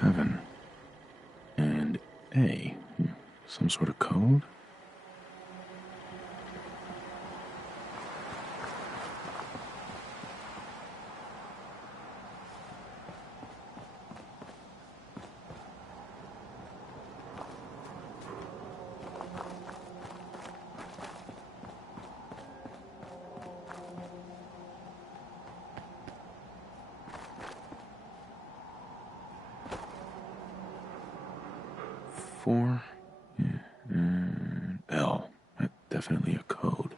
7 and A. Some sort of code? Four, L. That's definitely a code.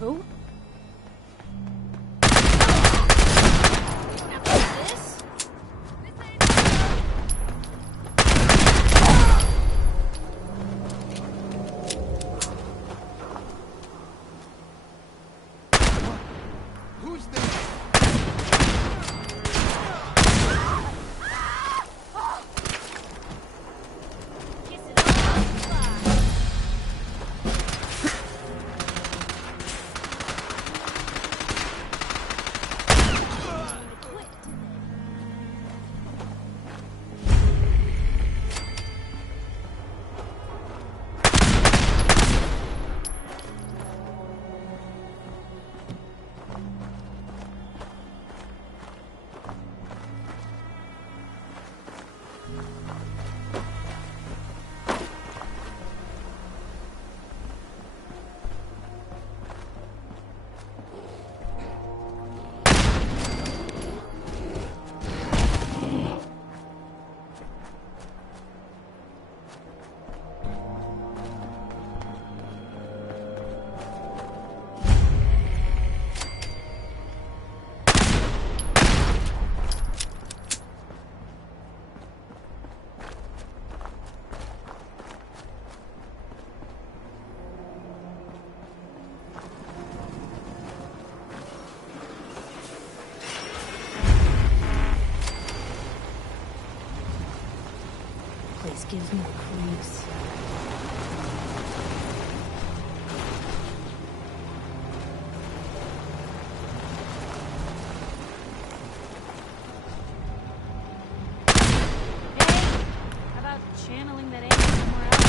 Who? Who's there? This gives me the creeps. Hey, how about channeling that anger somewhere else?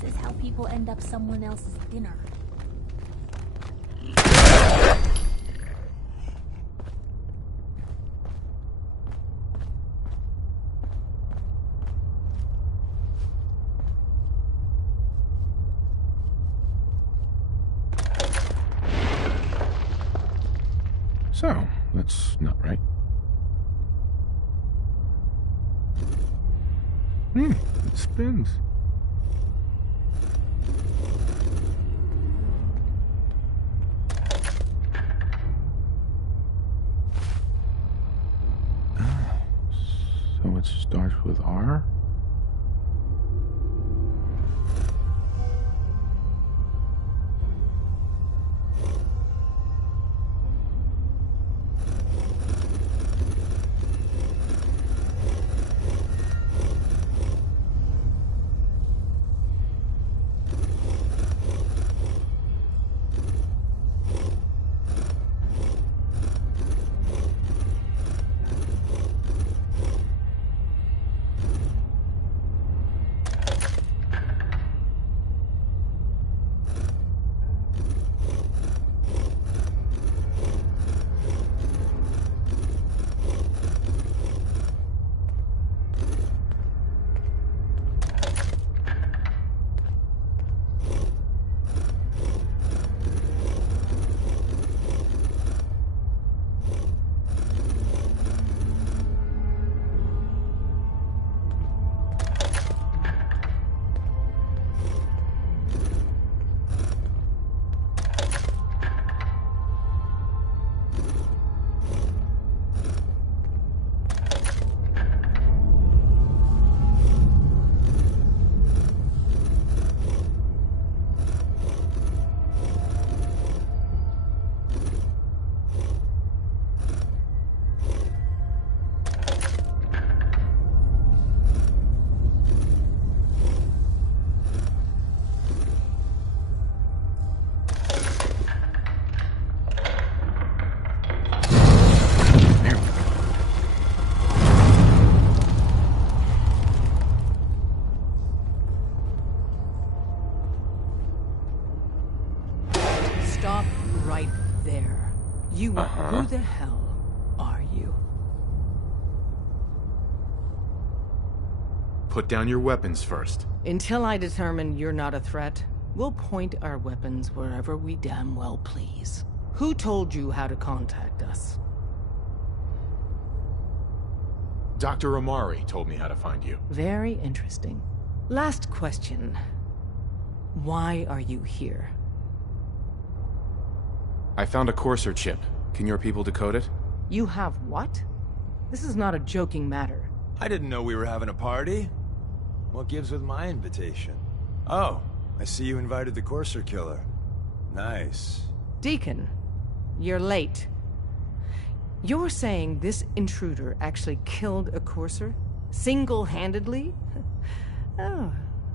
This is how people end up someone else's dinner. So, that's not right. It spins. So it starts with R? Stop right there. Who the hell are you? Put down your weapons first. Until I determine you're not a threat, we'll point our weapons wherever we damn well please. Who told you how to contact us? Dr. Amari told me how to find you. Very interesting. Last question. Why are you here? I found a courser chip. Can your people decode it? You have what? This is not a joking matter. I didn't know we were having a party. What gives with my invitation? Oh, I see you invited the Courser killer. Nice. Deacon, you're late. You're saying this intruder actually killed a Courser? Single-handedly? Oh,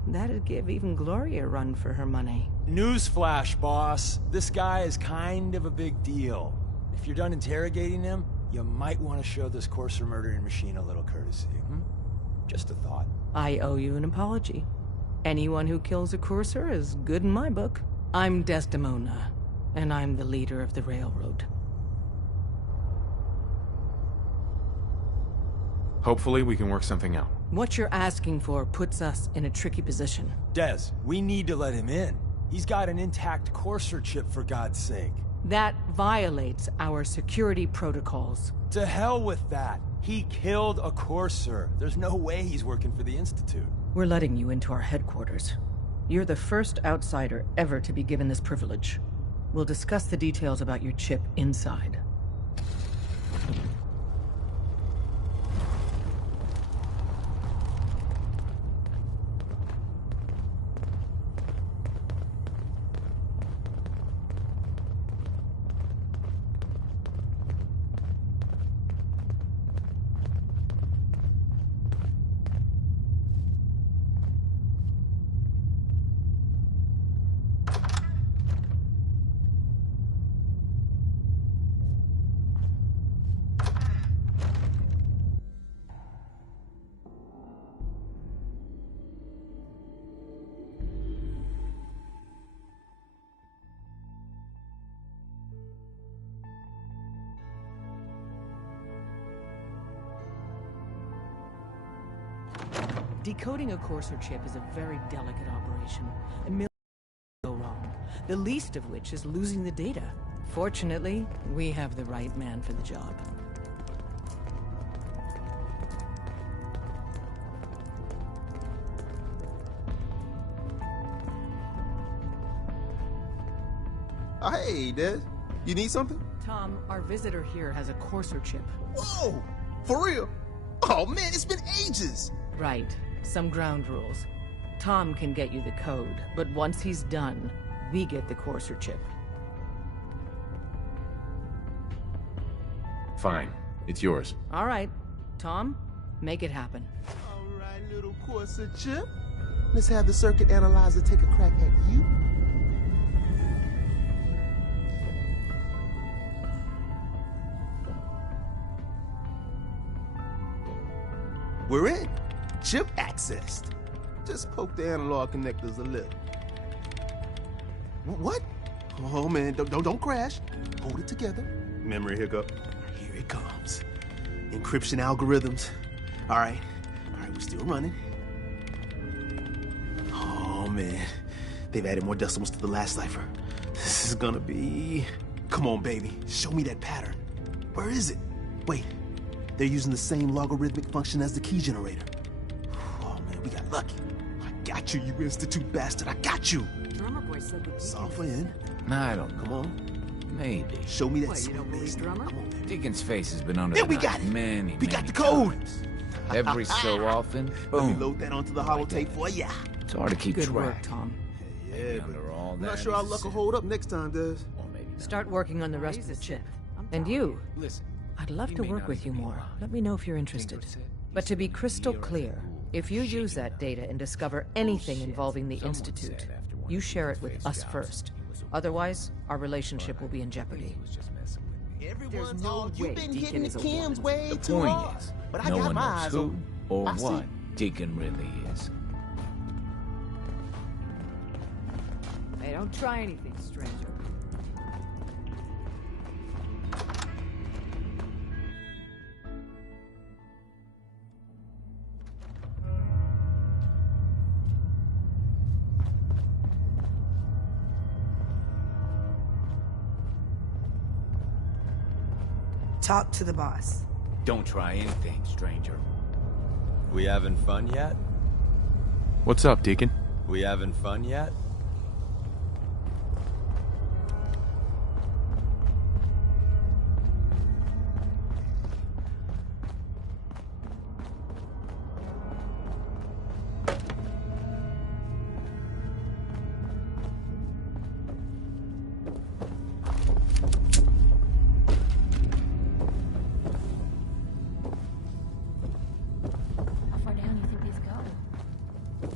that'd give even Gloria a run for her money. Newsflash, boss. This guy is kind of a big deal. If you're done interrogating him, you might want to show this Courser murdering machine a little courtesy, Just a thought. I owe you an apology. Anyone who kills a Courser is good in my book. I'm Desdemona, and I'm the leader of the Railroad. Hopefully we can work something out. What you're asking for puts us in a tricky position. Des, we need to let him in. He's got an intact Courser chip, for God's sake. That violates our security protocols. To hell with that. He killed a Courser. There's no way he's working for the Institute. We're letting you into our headquarters. You're the first outsider ever to be given this privilege. We'll discuss the details about your chip inside. Decoding a courser chip is a very delicate operation. A million go wrong, the least of which is losing the data. Fortunately, we have the right man for the job. Oh, hey, Des. You need something? Tom, our visitor here has a courser chip. Whoa! For real? Oh, man, it's been ages! Right. Some ground rules. Tom can get you the code, but once he's done, we get the courser chip. Fine. It's yours. All right. Tom, make it happen. All right, little courser chip. Let's have the circuit analyzer take a crack at you. We're in. Chip accessed. Just poke the analog connectors a little. What? Oh man, don't crash. Hold it together. Memory hiccup. Here it comes. Encryption algorithms. All right, we're still running. Oh man, they've added more decimals to the last cipher. This is gonna be... Come on, baby, show me that pattern. Where is it? Wait. They're using the same logarithmic function as the key generator. Oh man, we got lucky. I got you, you institute bastard. I got you. Drummer boy said that Software in. Nah, I don't know. Come on. Maybe. Show me that What, you don't believe Drummer? Come on, baby. Deacon's face has been under There the we knife got it. many, We got many the code. times. Every so often, Let me boom. load that onto the holotape for ya. It's hard to keep Good track. work, Tom. Yeah, but Under all I'm that, not sure our he's luck will a hold up next time, Des. Or maybe not. Start working on the rest of the chip. And you, Listen, I'd love he to may work not with you even be more. around. Let me know if you're interested. But to be crystal clear, if you use that data and discover anything involving the Institute, you share it with us first. Otherwise, our relationship will be in jeopardy. Everyone's no all, way you've been Deacon hitting the is a Kims woman. way The too point hard. is, But I no got one my knows eyes who on. or I see. what Deacon really is. Hey, don't try anything, stranger. Talk to the boss. Don't try anything, stranger. We having fun yet? What's up, Deacon? We having fun yet? How far down do you think these go?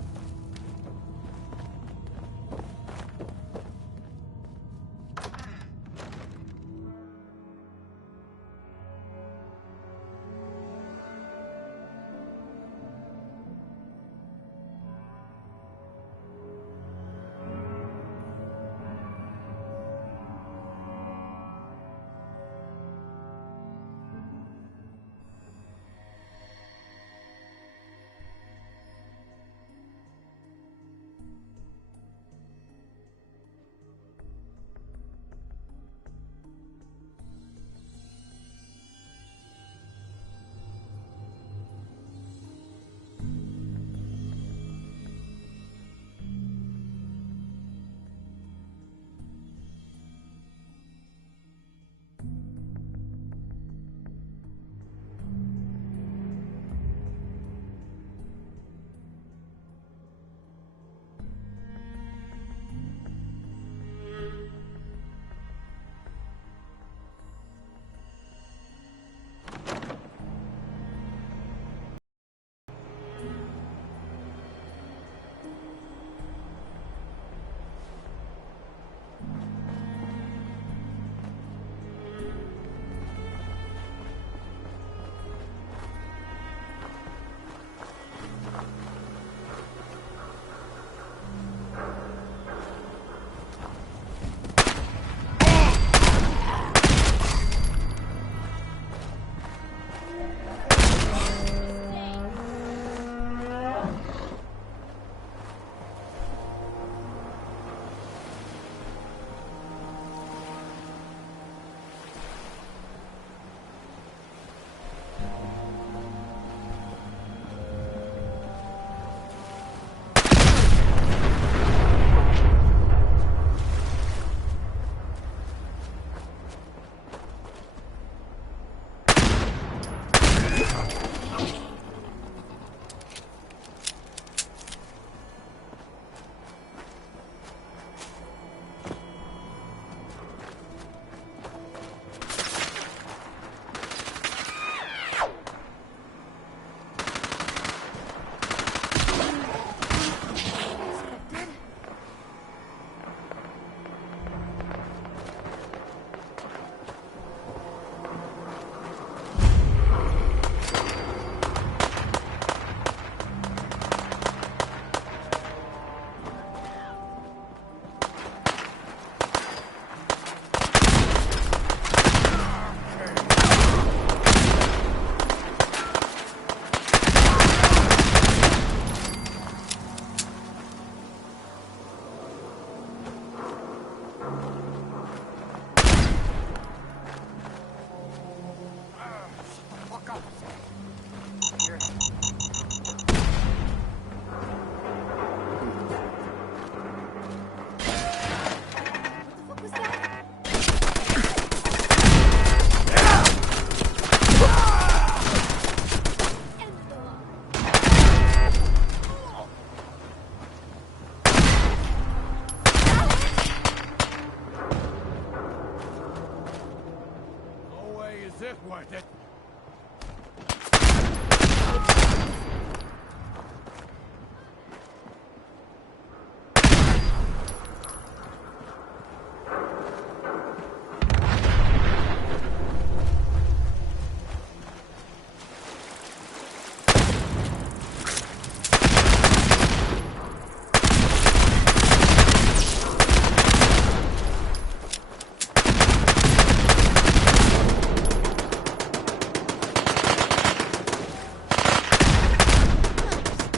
It's worth it.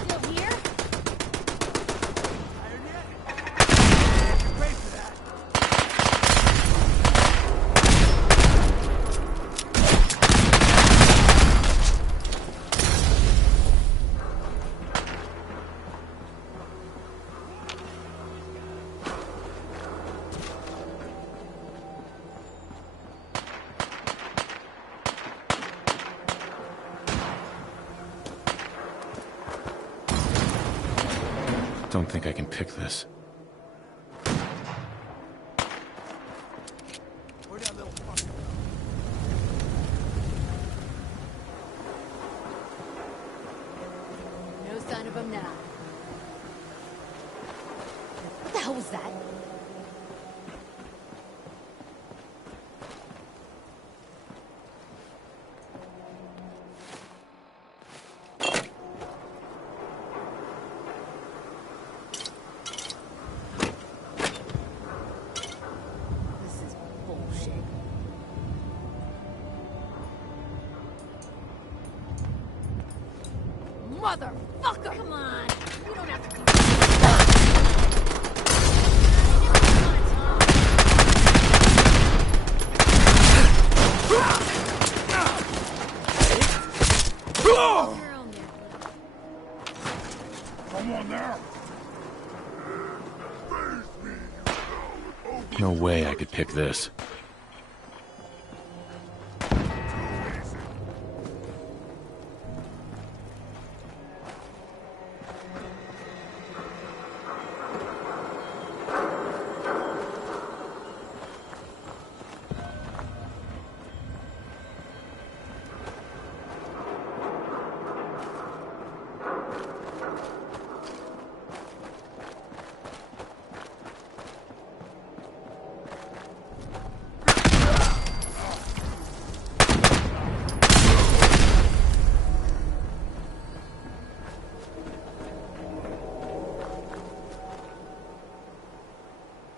Still here? Don't think I can pick this. No sign of him now. What the hell was that? This is bullshit. Motherfucker! Come on! You don't have to do Come on there. No way I could pick this.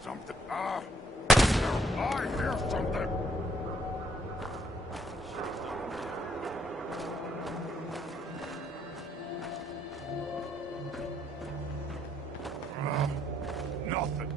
Something. I hear something. Nothing.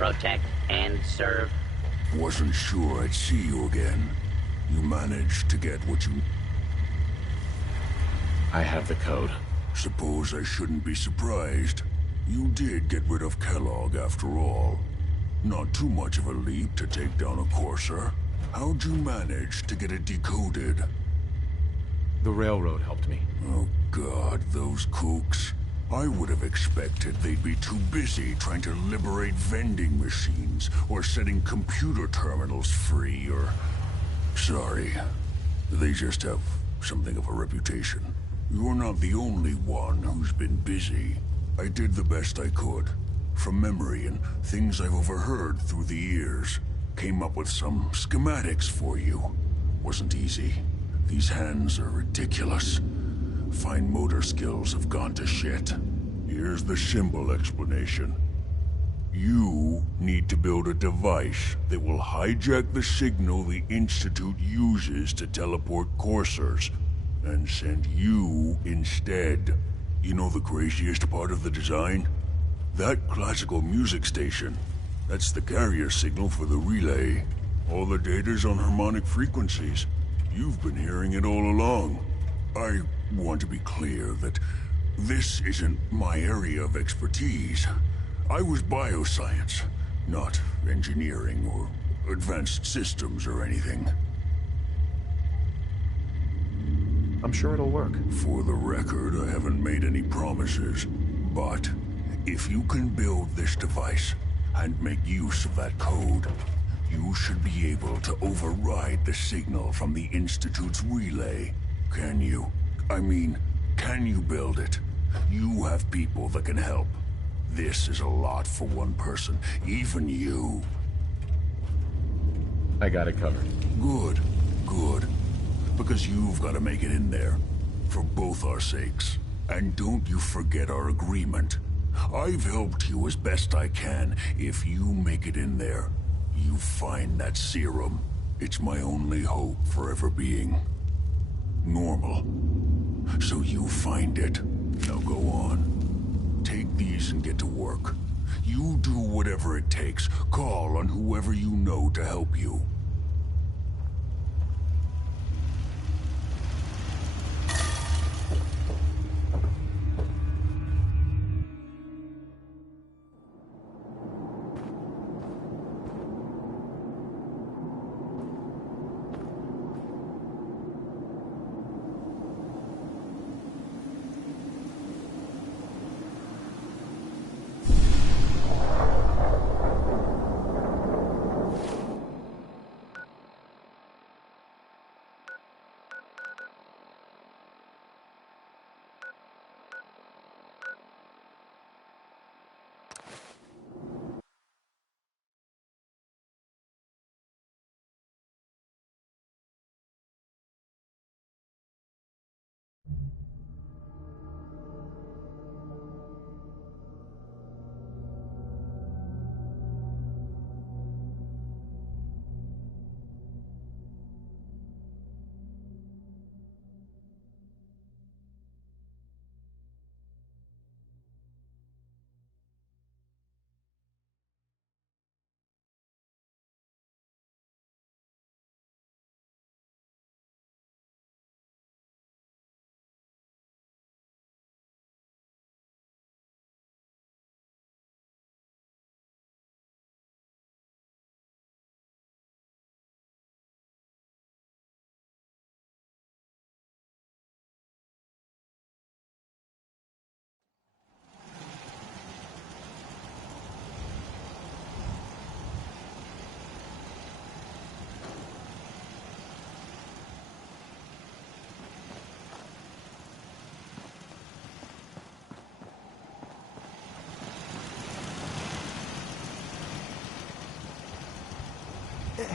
Protect and serve. Wasn't sure I'd see you again. You managed to get what you... I have the code. Suppose I shouldn't be surprised. You did get rid of Kellogg after all. Not too much of a leap to take down a Courser. How'd you manage to get it decoded? The railroad helped me. Oh God, those kooks. I would have expected they'd be too busy trying to liberate vending machines or setting computer terminals free or... Sorry. They just have something of a reputation. You're not the only one who's been busy. I did the best I could. From memory and things I've overheard through the years. Came up with some schematics for you. Wasn't easy. These hands are ridiculous. Fine motor skills have gone to shit. Here's the symbol explanation. You need to build a device that will hijack the signal the Institute uses to teleport coursers, and send you instead. You know the craziest part of the design? That classical music station. That's the carrier signal for the relay. All the data's on harmonic frequencies. You've been hearing it all along. I want to be clear that this isn't my area of expertise. I was bioscience, not engineering or advanced systems or anything. I'm sure it'll work. For the record, I haven't made any promises, but if you can build this device and make use of that code, you should be able to override the signal from the Institute's relay. Can you? I mean, can you build it? You have people that can help. This is a lot for one person, even you. I got it covered. Good, good. Because you've got to make it in there. For both our sakes. And don't you forget our agreement. I've helped you as best I can. If you make it in there, you find that serum. It's my only hope for ever being normal. So you find it. Now go on. Take these and get to work. You do whatever it takes. Call on whoever you know to help you.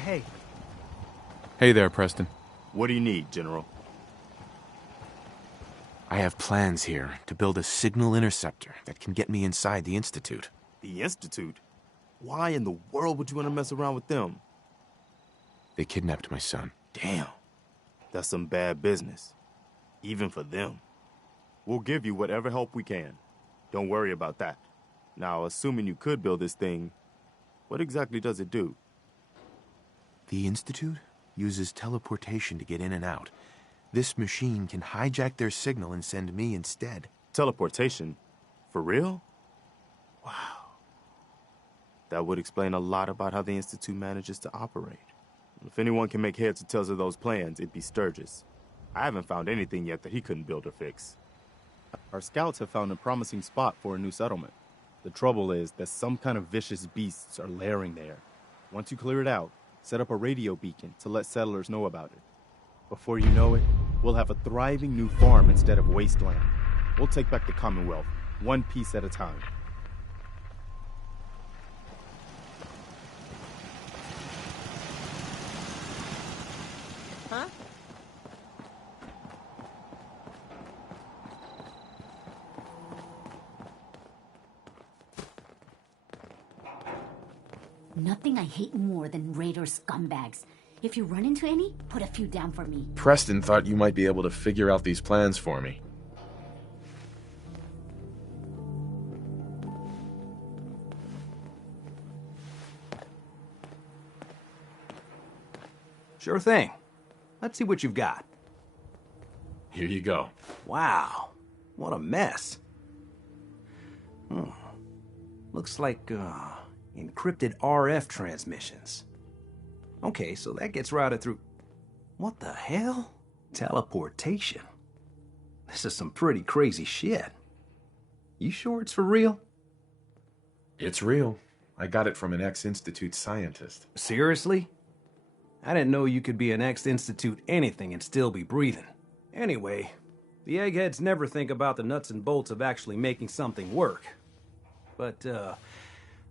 hey. Hey there, Preston. What do you need, General? I have plans here to build a signal interceptor that can get me inside the Institute. The Institute? Why in the world would you want to mess around with them? They kidnapped my son. Damn. That's some bad business. Even for them. We'll give you whatever help we can. Don't worry about that. Now, assuming you could build this thing, what exactly does it do? The Institute uses teleportation to get in and out. This machine can hijack their signal and send me instead. Teleportation? For real? Wow. That would explain a lot about how the Institute manages to operate. If anyone can make heads or tails of those plans, it'd be Sturgis. I haven't found anything yet that he couldn't build or fix. Our scouts have found a promising spot for a new settlement. The trouble is that some kind of vicious beasts are lairing there. Once you clear it out, set up a radio beacon to let settlers know about it. Before you know it, we'll have a thriving new farm instead of wasteland. We'll take back the Commonwealth, one piece at a time. Huh? Nothing I hate more than raider scumbags. If you run into any, put a few down for me. Preston thought you might be able to figure out these plans for me. Sure thing. Let's see what you've got. Here you go. Wow, what a mess. Looks like, encrypted RF transmissions. Okay, so that gets routed through... What the hell? Teleportation. This is some pretty crazy shit. You sure it's for real? It's real. I got it from an ex-Institute scientist. Seriously? I didn't know you could be an ex-Institute anything and still be breathing. Anyway, the eggheads never think about the nuts and bolts of actually making something work. But,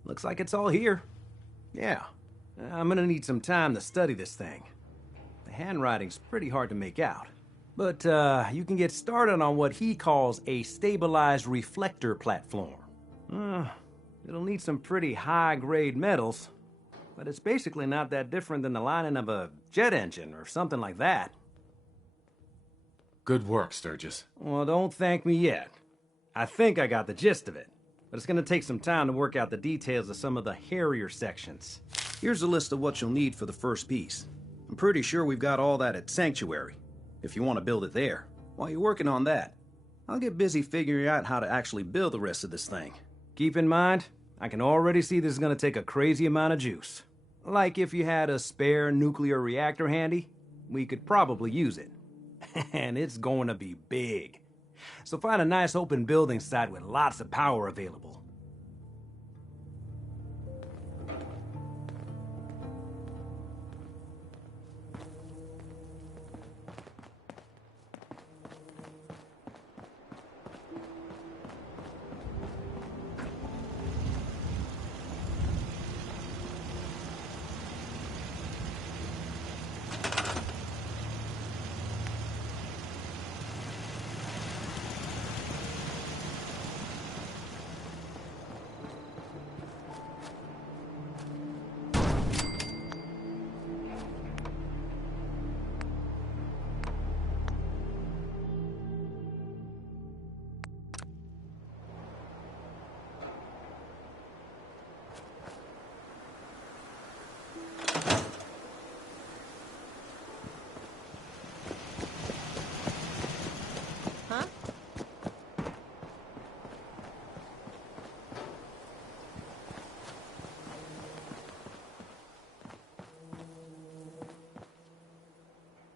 looks like it's all here. Yeah, I'm gonna need some time to study this thing. The handwriting's pretty hard to make out. But, you can get started on what he calls a stabilized reflector platform. It'll need some pretty high-grade metals, but it's basically not that different than the lining of a jet engine or something like that. Good work, Sturgis. Well, don't thank me yet. I think I got the gist of it, but it's gonna take some time to work out the details of some of the hairier sections. Here's a list of what you'll need for the first piece. I'm pretty sure we've got all that at Sanctuary, if you want to build it there. While you're working on that, I'll get busy figuring out how to actually build the rest of this thing. Keep in mind, I can already see this is gonna take a crazy amount of juice. Like if you had a spare nuclear reactor handy, we could probably use it. And it's going to be big. So find a nice open building site with lots of power available.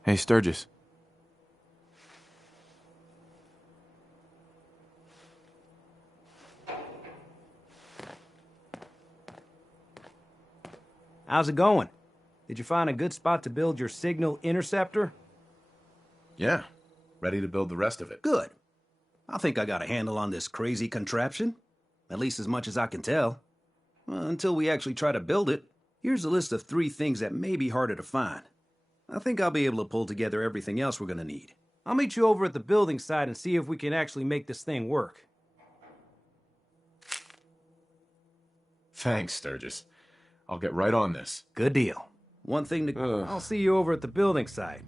Hey, Sturgis. How's it going? Did you find a good spot to build your signal interceptor? Yeah, ready to build the rest of it. Good. I think I got a handle on this crazy contraption. At least as much as I can tell. Until we actually try to build it. Here's a list of 3 things that may be harder to find. I think I'll be able to pull together everything else we're gonna need. I'll meet you over at the building site and see if we can actually make this thing work. Thanks, Sturgis. I'll get right on this. Good deal. One thing to... I'll see you over at the building site.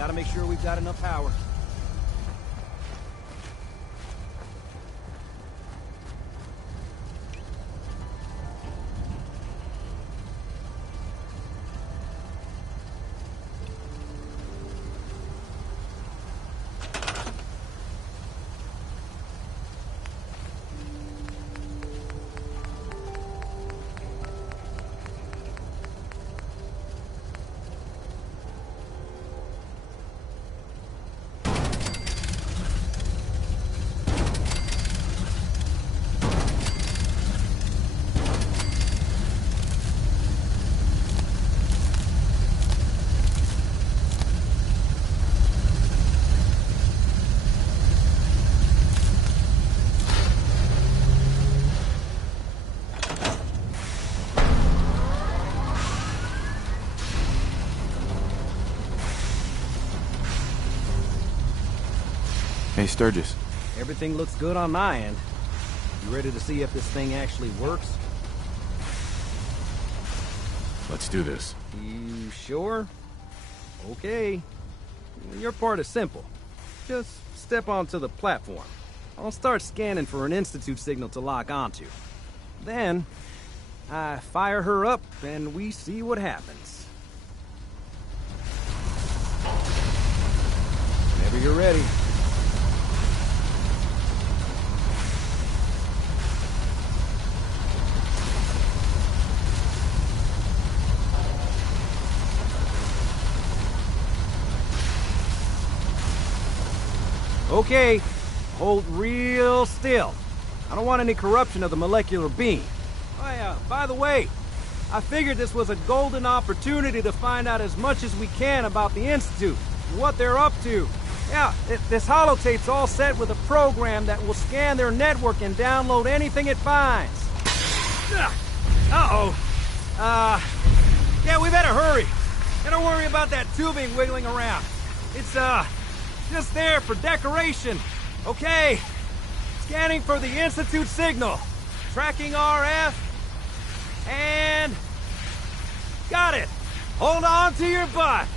Gotta make sure we've got enough power. Hey, Sturgis. Everything looks good on my end. You ready to see if this thing actually works? Let's do this. You sure? Okay. Your part is simple. Just step onto the platform. I'll start scanning for an Institute signal to lock onto. Then, I fire her up and we see what happens. Whenever you're ready. Okay, hold real still. I don't want any corruption of the molecular beam. By the way, I figured this was a golden opportunity to find out as much as we can about the Institute, and what they're up to. Yeah, this holotape's all set with a program that will scan their network and download anything it finds. Uh-oh. Yeah, we better hurry. And don't worry about that tubing wiggling around. It's, just there for decoration. Okay. Scanning for the Institute signal. Tracking RF. And... got it. Hold on to your butt.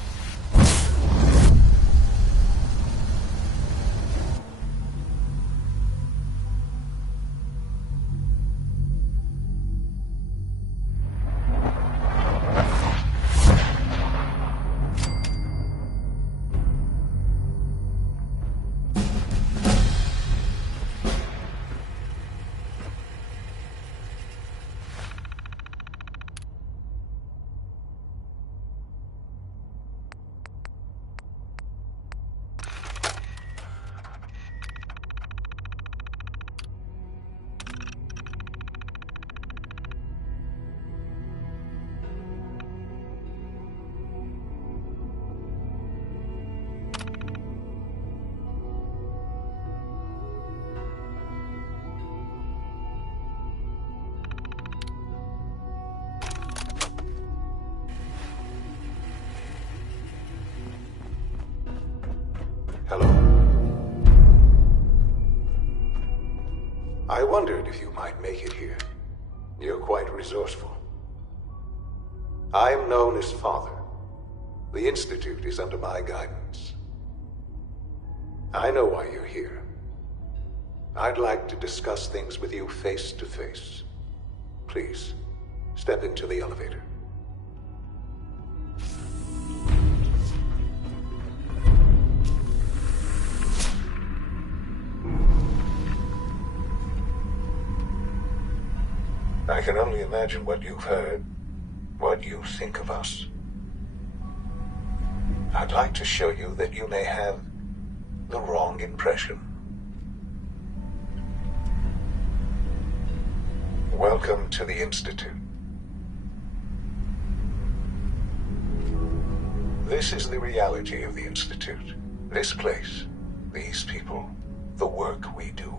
I wondered if you might make it here. You're quite resourceful. I'm known as Father. The Institute is under my guidance. I know why you're here. I'd like to discuss things with you face to face. Please, step into the elevator. I can only imagine what you've heard, what you think of us. I'd like to show you that you may have the wrong impression. Welcome to the Institute. This is the reality of the Institute. This place, these people, the work we do.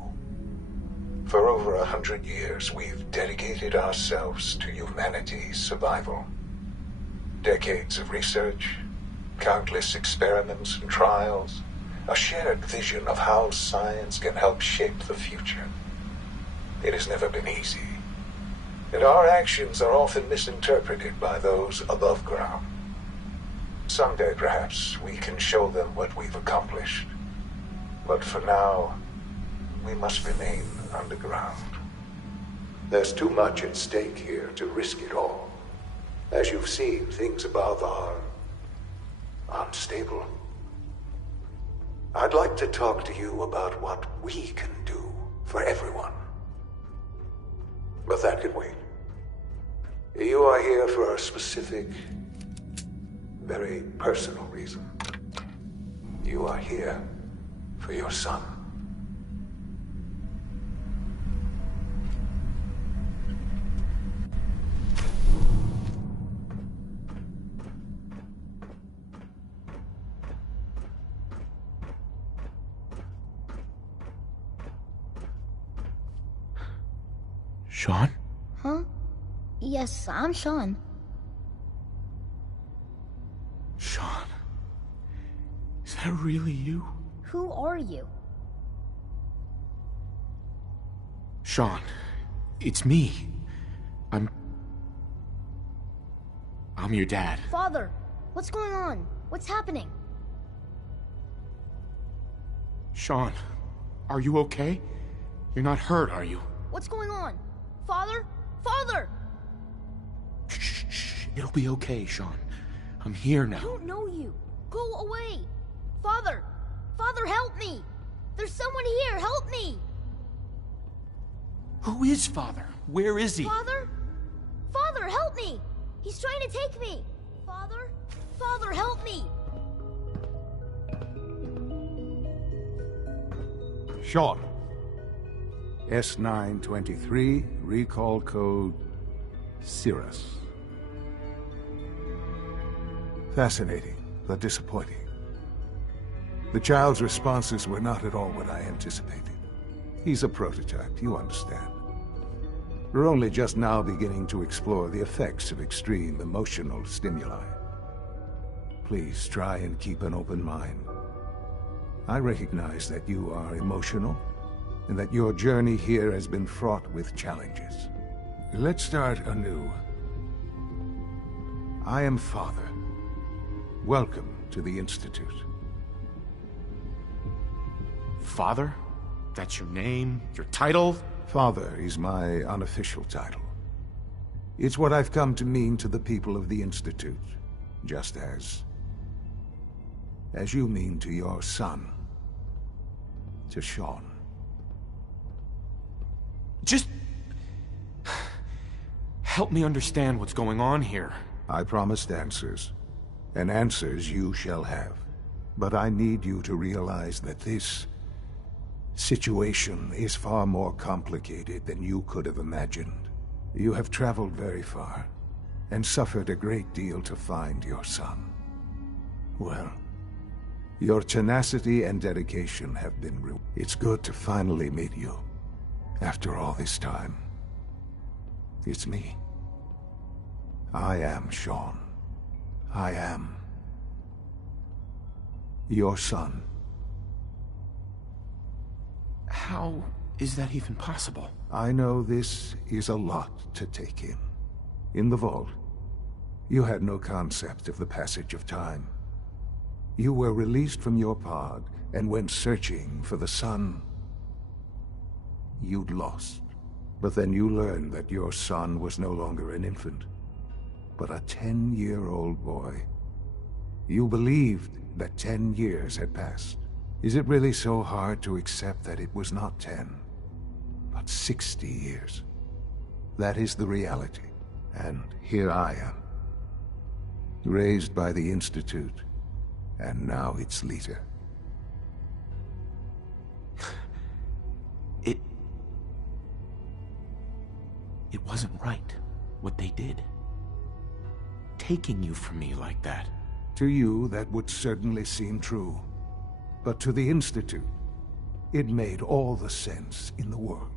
For over 100 years, we've dedicated ourselves to humanity's survival. Decades of research, countless experiments and trials, a shared vision of how science can help shape the future. It has never been easy, and our actions are often misinterpreted by those above ground. Someday, perhaps, we can show them what we've accomplished. But for now, we must remain underground. There's too much at stake here to risk it all. As you've seen, things above are unstable. I'd like to talk to you about what we can do for everyone. But that can wait. You are here for a specific, very personal reason. You are here for your son. Sean? Huh? Yes, I'm Sean. Sean? Is that really you? Who are you? Sean, it's me. I'm your dad. Father, what's going on? What's happening? Sean, are you okay? You're not hurt, are you? What's going on? Father? Father! Shh. It'll be okay, Sean. I'm here now. I don't know you. Go away. Father! Father, help me! There's someone here, help me! Who is Father? Where is he? Father? Father, help me! He's trying to take me! Father? Father, help me! Sean. S923, recall code Cirrus. Fascinating, but disappointing. The child's responses were not at all what I anticipated. He's a prototype, you understand. We're only just now beginning to explore the effects of extreme emotional stimuli. Please try and keep an open mind. I recognize that you are emotional, and that your journey here has been fraught with challenges. Let's start anew. I am Father. Welcome to the Institute. Father? That's your name? Your title? Father is my unofficial title. It's what I've come to mean to the people of the Institute, just as you mean to your son, to Sean. Just help me understand what's going on here. I promised answers, and answers you shall have. But I need you to realize that this situation is far more complicated than you could have imagined. You have traveled very far, and suffered a great deal to find your son. Well, your tenacity and dedication have been rewarded. It's good to finally meet you. After all this time, it's me. I am Sean. I am your son. How is that even possible? I know this is a lot to take in. In the vault, you had no concept of the passage of time. You were released from your pod and went searching for the son you'd lost. But then you learned that your son was no longer an infant, but a 10-year-old boy. You believed that 10 years had passed. Is it really so hard to accept that it was not 10, but 60 years? That is the reality, and here I am, raised by the Institute, and now its leader. It wasn't right, what they did. Taking you from me like that. To you, that would certainly seem true. But to the Institute, it made all the sense in the world.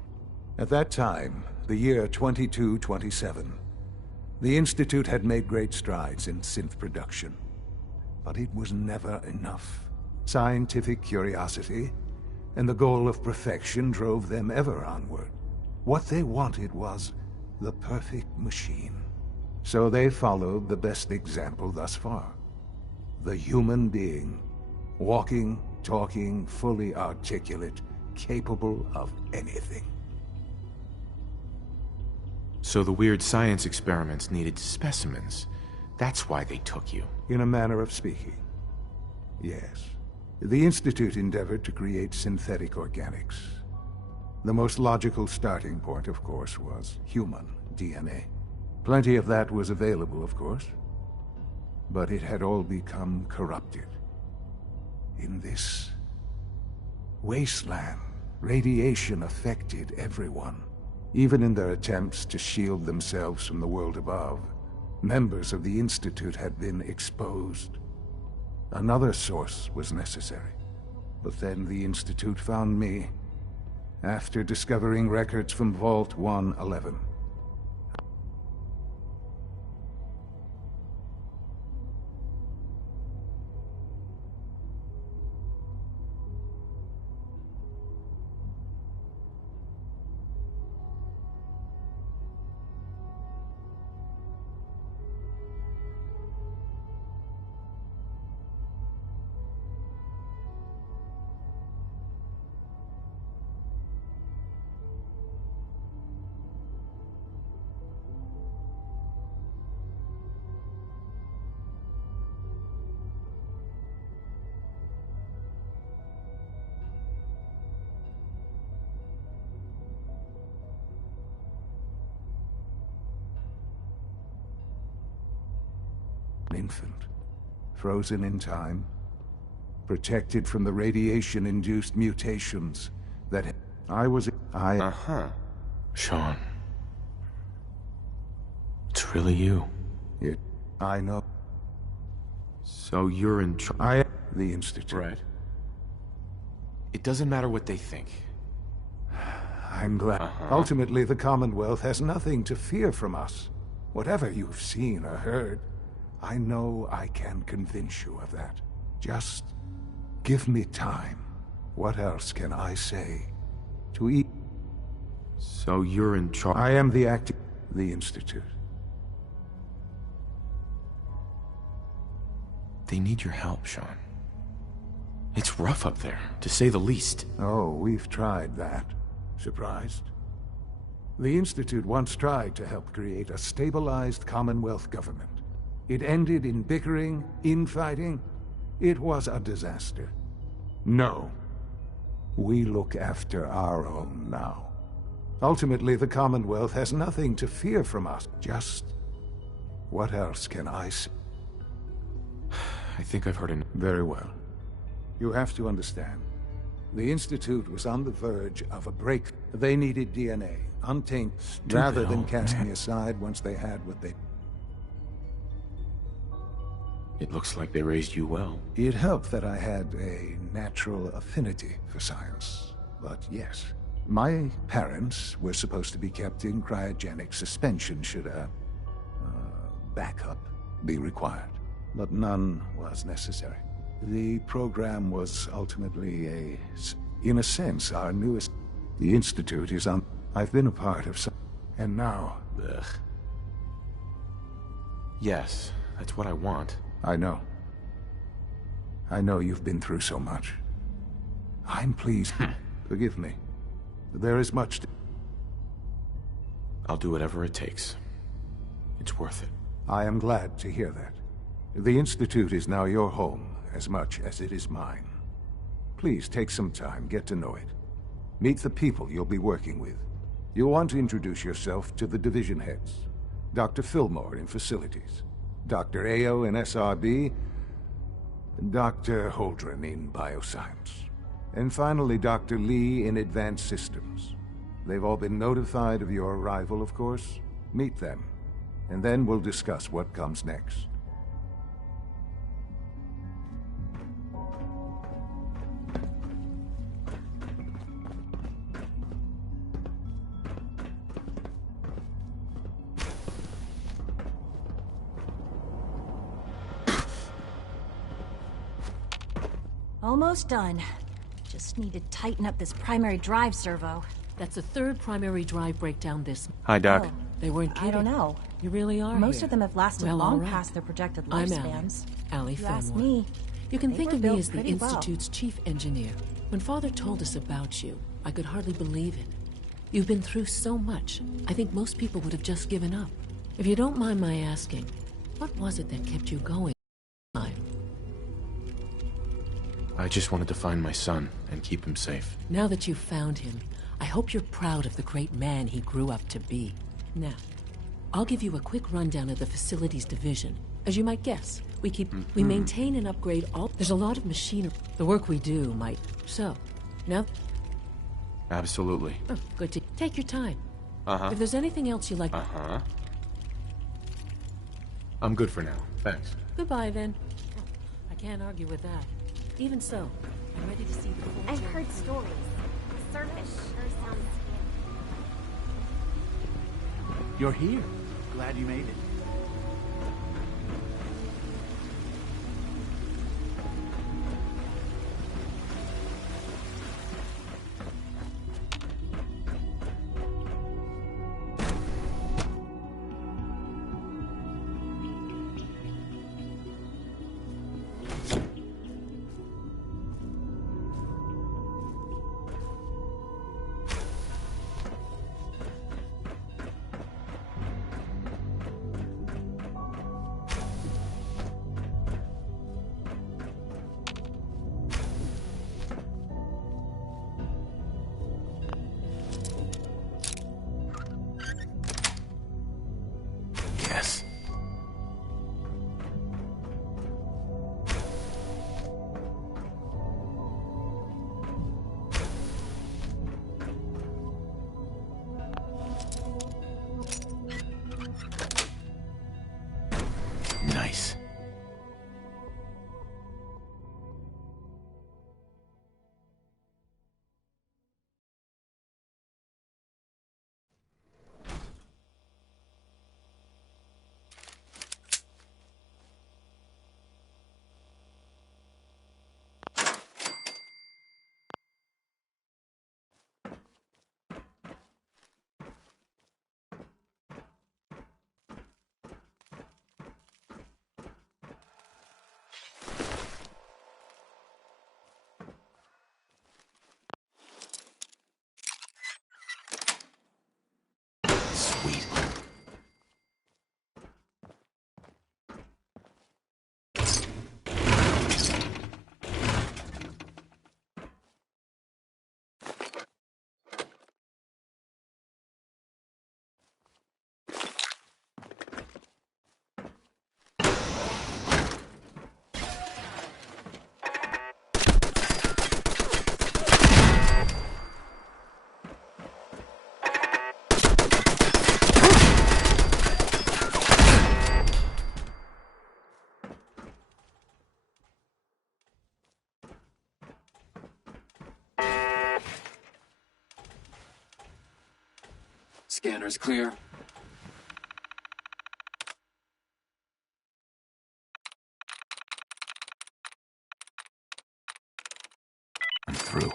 At that time, the year 2227, the Institute had made great strides in synth production. But it was never enough. Scientific curiosity and the goal of perfection drove them ever onward. What they wanted was the perfect machine. So they followed the best example thus far. The human being. Walking, talking, fully articulate, capable of anything. So the weird science experiments needed specimens. That's why they took you. In a manner of speaking. Yes. The Institute endeavored to create synthetic organics. The most logical starting point, of course, was human DNA. Plenty of that was available, of course. But it had all become corrupted. In this wasteland, radiation affected everyone. Even in their attempts to shield themselves from the world above, members of the Institute had been exposed. Another source was necessary. But then the Institute found me, after discovering records from Vault 111. Infant, frozen in time, protected from the radiation-induced mutations that Uh-huh. Sean. It's really you. I know. So you're in charge. The Institute. Right. It doesn't matter what they think. I'm glad. Ultimately, the Commonwealth has nothing to fear from us. Whatever you've seen or heard, I know I can convince you of that. Just give me time. What else can I say? To eat. So you're in charge. I am the Institute. They need your help, Sean. It's rough up there, to say the least. Oh, we've tried that. Surprised? The Institute once tried to help create a stabilized Commonwealth government. It ended in bickering, infighting. It was a disaster. No. We look after our own now. Ultimately, the Commonwealth has nothing to fear from us. Just... what else can I say? I think I've heard enough. Very well. You have to understand. The Institute was on the verge of a break. They needed DNA, untainted, rather than cast me aside once they had what they... It looks like they raised you well. It helped that I had a natural affinity for science. But yes, my parents were supposed to be kept in cryogenic suspension should a backup be required. But none was necessary. The program was ultimately in a sense, our newest... The Institute is on... I've been a part of some... And now... Ugh. Yes, that's what I want. I know. I know you've been through so much. I'm pleased. Forgive me. There is much to... I'll do whatever it takes. It's worth it. I am glad to hear that. The Institute is now your home, as much as it is mine. Please take some time, get to know it. Meet the people you'll be working with. You'll want to introduce yourself to the division heads. Dr. Fillmore in Facilities, Dr. Ao in SRB, Dr. Holdren in Bioscience, and finally Dr. Lee in Advanced Systems. They've all been notified of your arrival, of course. Meet them, and then we'll discuss what comes next. Almost done. Just need to tighten up this primary drive servo. That's the third primary drive breakdown this... Hi, Doc. They weren't kidding. I don't know. You really are Most here. of them have lasted Well, long all right. past their projected I'm lifespans. Allie If you ask Fenmore. me, You can they think were of me built as the pretty well. Institute's chief engineer. When Father told us about you, I could hardly believe it. You've been through so much, I think most people would have just given up. If you don't mind my asking, what was it that kept you going? I just wanted to find my son and keep him safe. Now that you've found him, I hope you're proud of the great man he grew up to be. Now, I'll give you a quick rundown of the facilities division. As you might guess, we maintain and upgrade all... There's a lot of machinery. The work we do might... So, now... Absolutely. Oh, good to... Take your time. Uh-huh. If there's anything else you'd like... Uh-huh. I'm good for now. Thanks. Goodbye, then. I can't argue with that. Even so, I'm ready to see the full... I've heard stories. The surface sure sounds scary. You're here. Glad you made it. Yes. Nice. Sweet. Scanner's clear. I'm through.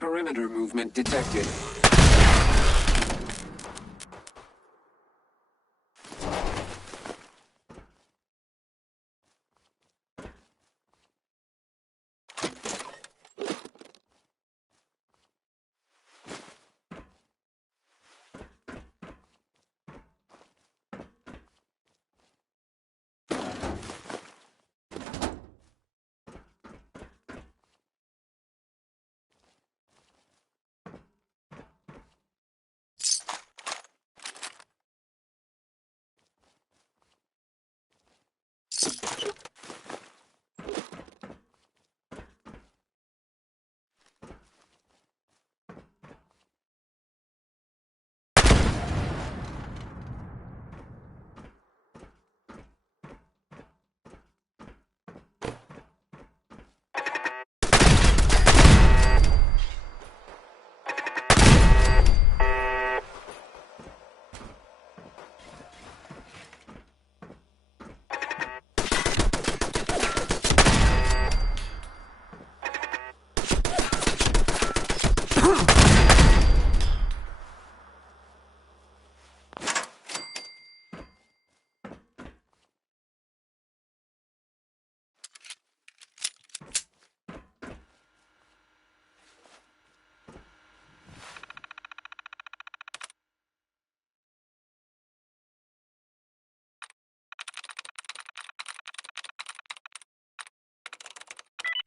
Perimeter movement detected.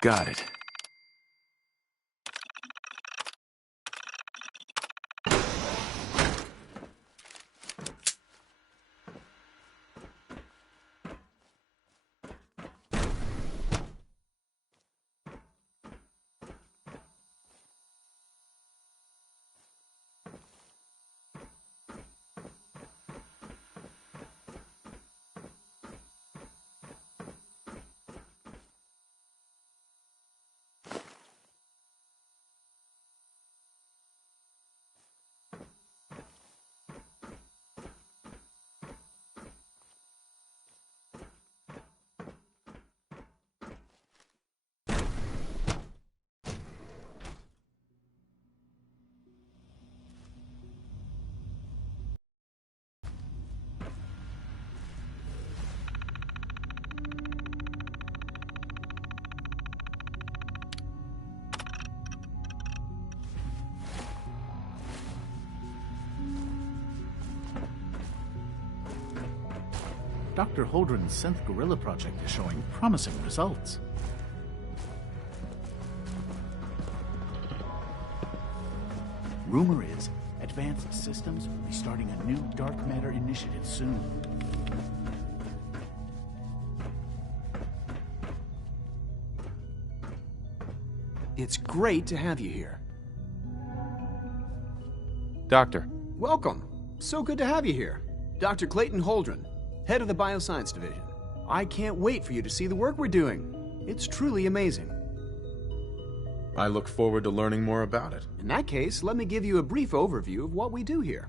Got it. Dr. Holdren's synth gorilla project is showing promising results. Rumor is, Advanced Systems will be starting a new dark matter initiative soon. It's great to have you here. Doctor. Welcome. So good to have you here. Dr. Clayton Holdren, head of the Bioscience Division. I can't wait for you to see the work we're doing. It's truly amazing. I look forward to learning more about it. In that case, let me give you a brief overview of what we do here.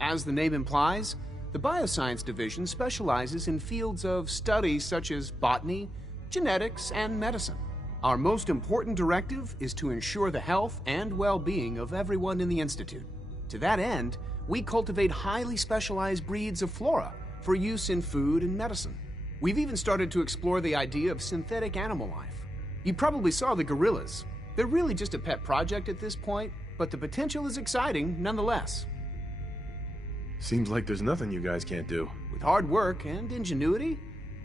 As the name implies, the Bioscience Division specializes in fields of study such as botany, genetics, and medicine. Our most important directive is to ensure the health and well-being of everyone in the Institute. To that end, we cultivate highly specialized breeds of flora for use in food and medicine. We've even started to explore the idea of synthetic animal life. You probably saw the gorillas. They're really just a pet project at this point, but the potential is exciting nonetheless. Seems like there's nothing you guys can't do. With hard work and ingenuity,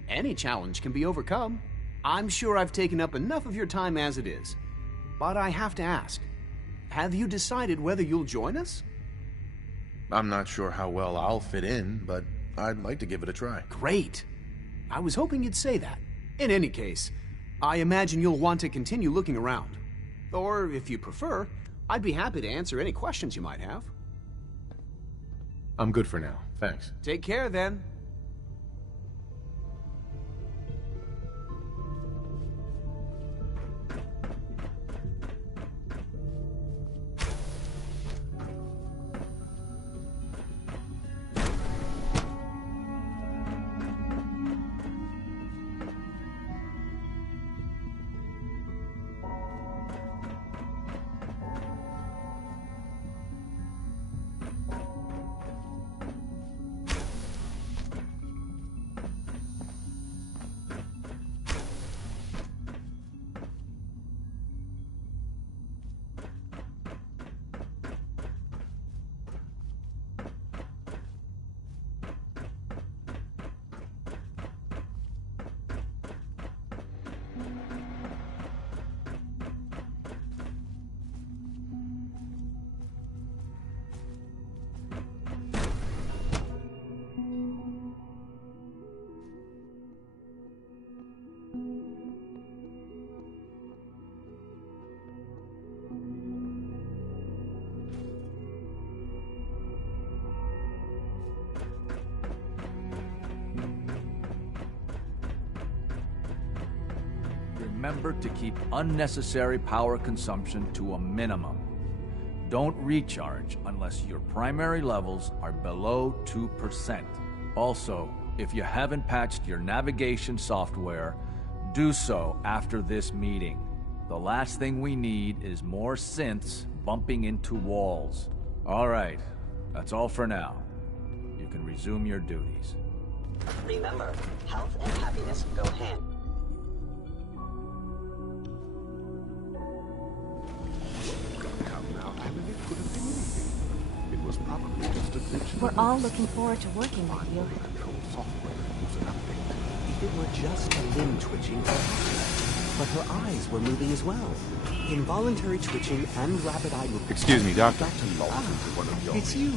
any challenge can be overcome. I'm sure I've taken up enough of your time as it is, but I have to ask, have you decided whether you'll join us? I'm not sure how well I'll fit in, but I'd like to give it a try. Great. I was hoping you'd say that. In any case, I imagine you'll want to continue looking around. Or, if you prefer, I'd be happy to answer any questions you might have. I'm good for now. Thanks. Take care, then. Remember to keep unnecessary power consumption to a minimum. Don't recharge unless your primary levels are below 2%. Also, if you haven't patched your navigation software, do so after this meeting. The last thing we need is more synths bumping into walls. All right, that's all for now. You can resume your duties. Remember, health and happiness go hand. It was probably just a glitch. We're all looking forward to working with you. Control software was an update. If it were just a limb twitching, but her eyes were moving as well. Involuntary twitching and rapid eye movement. Excuse me, Doctor. It's you.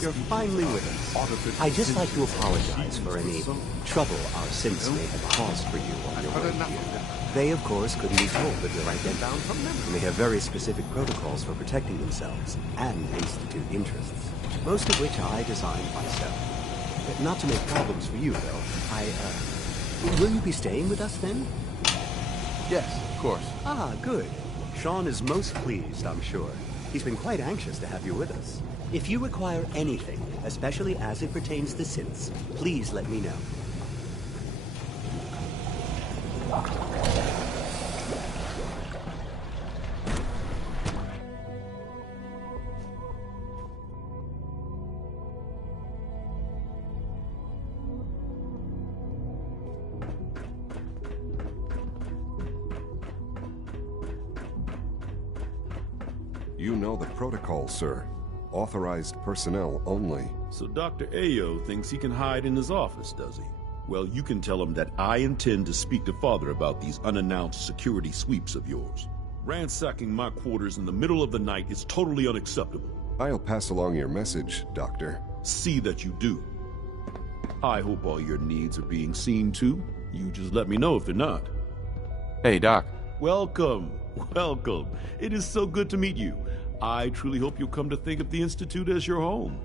You're finally with us. I'd just like to apologize for any trouble our synths may have caused for you on your way here. They, of course, couldn't be told that you're identified from them. And they have very specific protocols for protecting themselves and Institute interests, most of which I designed myself. Not to make problems for you, though. Will you be staying with us then? Yes, of course. Ah, good. Sean is most pleased, I'm sure. He's been quite anxious to have you with us. If you require anything, especially as it pertains to synths, please let me know. You know the protocol, sir. Authorized personnel only. So Dr. Ayo thinks he can hide in his office, does he? Well, you can tell him that I intend to speak to Father about these unannounced security sweeps of yours. Ransacking my quarters in the middle of the night is totally unacceptable. I'll pass along your message, Doctor. See that you do. I hope all your needs are being seen to. You just let me know if they're not. Hey, Doc. Welcome. Welcome. It is so good to meet you. I truly hope you'll come to think of the Institute as your home.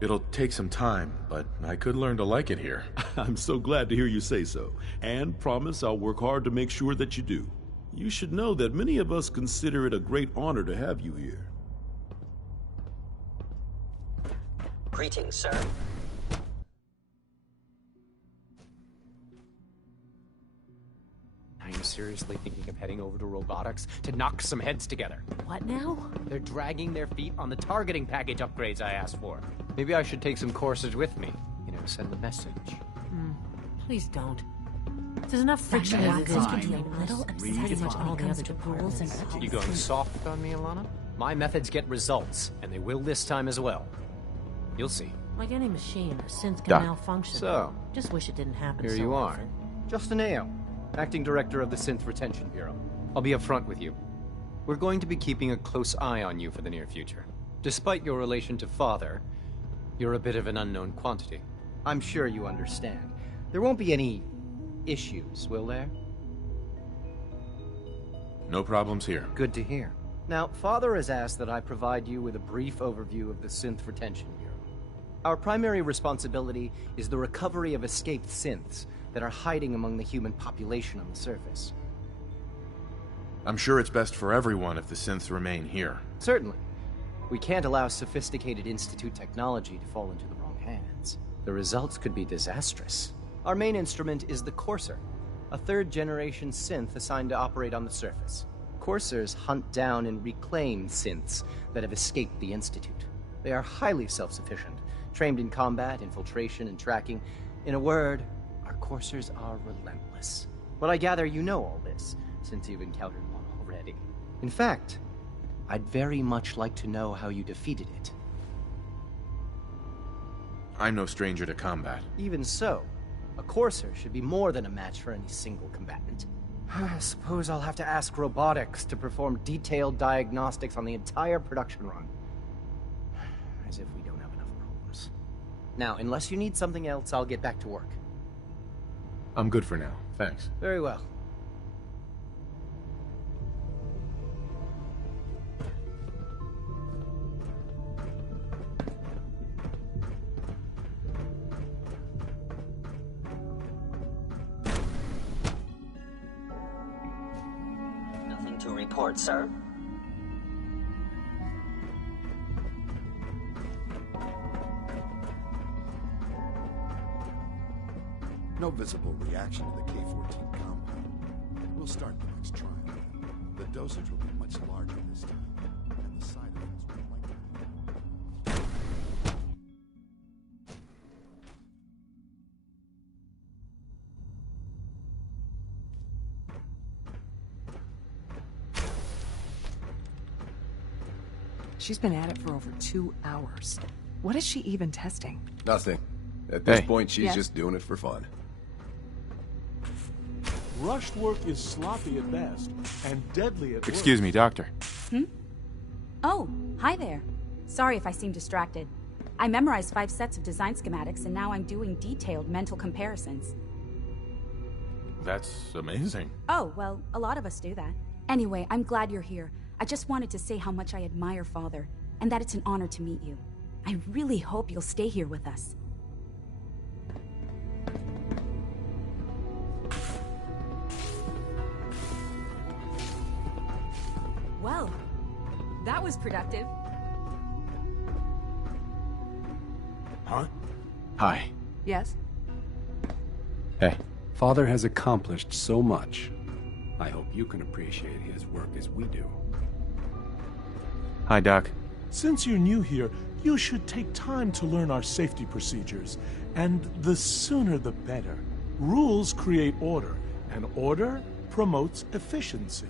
It'll take some time, but I could learn to like it here. I'm so glad to hear you say so, and promise I'll work hard to make sure that you do. You should know that many of us consider it a great honor to have you here. Greetings, sir. Are you seriously thinking of heading over to robotics to knock some heads together? What now? They're dragging their feet on the targeting package upgrades I asked for. Maybe I should take some courses with me. You know, send a message. Please don't. There's enough friction as it is between us. Pretty much all the other departments. You going soft on me, Alana? My methods get results, and they will this time as well. You'll see. Like any machine, a synth can Doc. malfunction. So, just wish it didn't happen here so you are. often. Justin Ayo, Acting Director of the Synth Retention Bureau. I'll be upfront with you. We're going to be keeping a close eye on you for the near future. Despite your relation to Father, you're a bit of an unknown quantity. I'm sure you understand. There won't be any issues, will there? No problems here. Good to hear. Now, Father has asked that I provide you with a brief overview of the Synth Retention Bureau. Our primary responsibility is the recovery of escaped synths that are hiding among the human population on the surface. I'm sure it's best for everyone if the synths remain here. Certainly. We can't allow sophisticated Institute technology to fall into the wrong hands. The results could be disastrous. Our main instrument is the Courser, a third-generation synth assigned to operate on the surface. Coursers hunt down and reclaim synths that have escaped the Institute. They are highly self-sufficient, trained in combat, infiltration, and tracking. In a word, our Coursers are relentless. But I gather you know all this, since you've encountered one already. In fact, I'd very much like to know how you defeated it. I'm no stranger to combat. Even so, a Courser should be more than a match for any single combatant. I suppose I'll have to ask robotics to perform detailed diagnostics on the entire production run. As if we don't have enough problems. Now, unless you need something else, I'll get back to work. I'm good for now. Thanks. Very well. Nothing to report, sir. No visible reaction to the K-14 compound. We'll start the next trial. The dosage will be much larger this time, and the side effects will likely... She's been at it for over 2 hours. What is she even testing? Nothing. At this Hey. point, she's Yes? just doing it for fun. Rushed work is sloppy at best and deadly at worst. Excuse me, Doctor. Oh, hi there. Sorry if I seem distracted. I memorized 5 sets of design schematics, and now I'm doing detailed mental comparisons. That's amazing. Oh, well, a lot of us do that. Anyway, I'm glad you're here. I just wanted to say how much I admire Father, and that it's an honor to meet you. I really hope you'll stay here with us. Well, that was productive. Huh? Hi. Yes? Hey. Father has accomplished so much. I hope you can appreciate his work as we do. Hi, Doc. Since you're new here, you should take time to learn our safety procedures. And the sooner the better. Rules create order, and order promotes efficiency.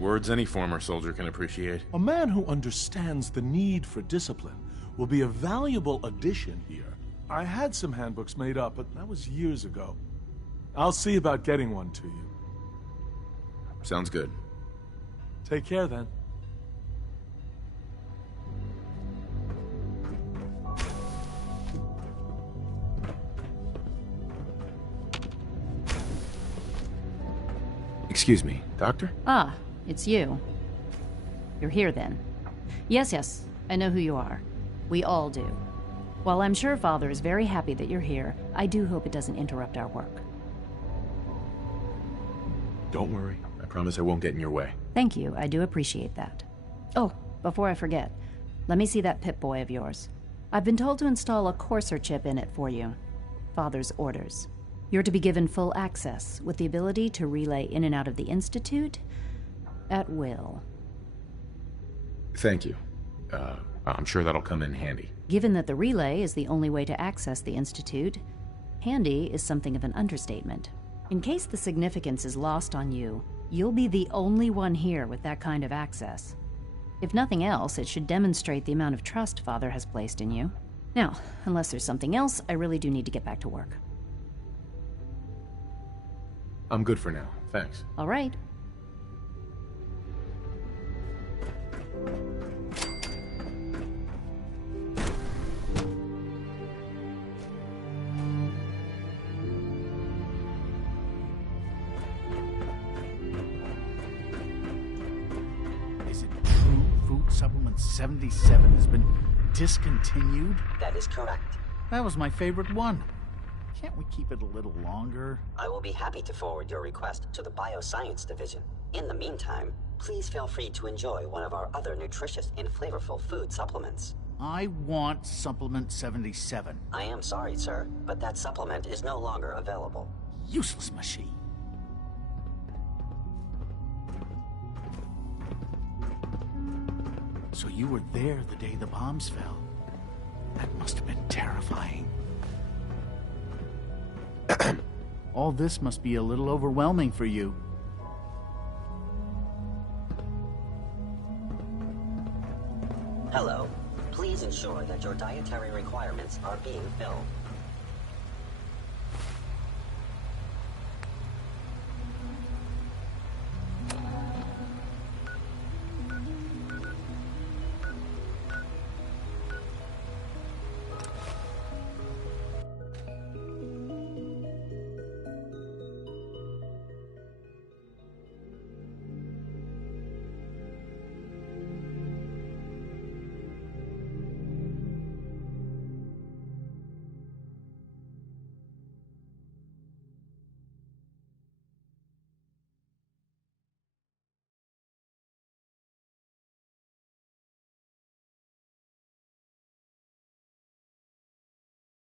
Words any former soldier can appreciate. A man who understands the need for discipline will be a valuable addition here. I had some handbooks made up, but that was years ago. I'll see about getting one to you. Sounds good. Take care, then. Excuse me, Doctor? Ah, it's you. You're here then. Yes, I know who you are. We all do. While I'm sure Father is very happy that you're here, I do hope it doesn't interrupt our work. Don't worry. I promise I won't get in your way. Thank you, I do appreciate that. Oh, before I forget, let me see that Pip-Boy of yours. I've been told to install a Courser chip in it for you. Father's orders. You're to be given full access, with the ability to relay in and out of the Institute at will. Thank you. I'm sure that'll come in handy. Given that the relay is the only way to access the Institute, handy is something of an understatement. In case the significance is lost on you, you'll be the only one here with that kind of access. If nothing else, it should demonstrate the amount of trust Father has placed in you. Now, unless there's something else, I really do need to get back to work. I'm good for now. Thanks. All right. Is it true Food Supplement 77 has been discontinued? That is correct. That was my favorite one. Can't we keep it a little longer? I will be happy to forward your request to the Bioscience Division. In the meantime, please feel free to enjoy one of our other nutritious and flavorful food supplements. I want Supplement 77. I am sorry, sir, but that supplement is no longer available. Useless machine. So you were there the day the bombs fell. That must have been terrifying. All this must be a little overwhelming for you. Hello. Please ensure that your dietary requirements are being filled.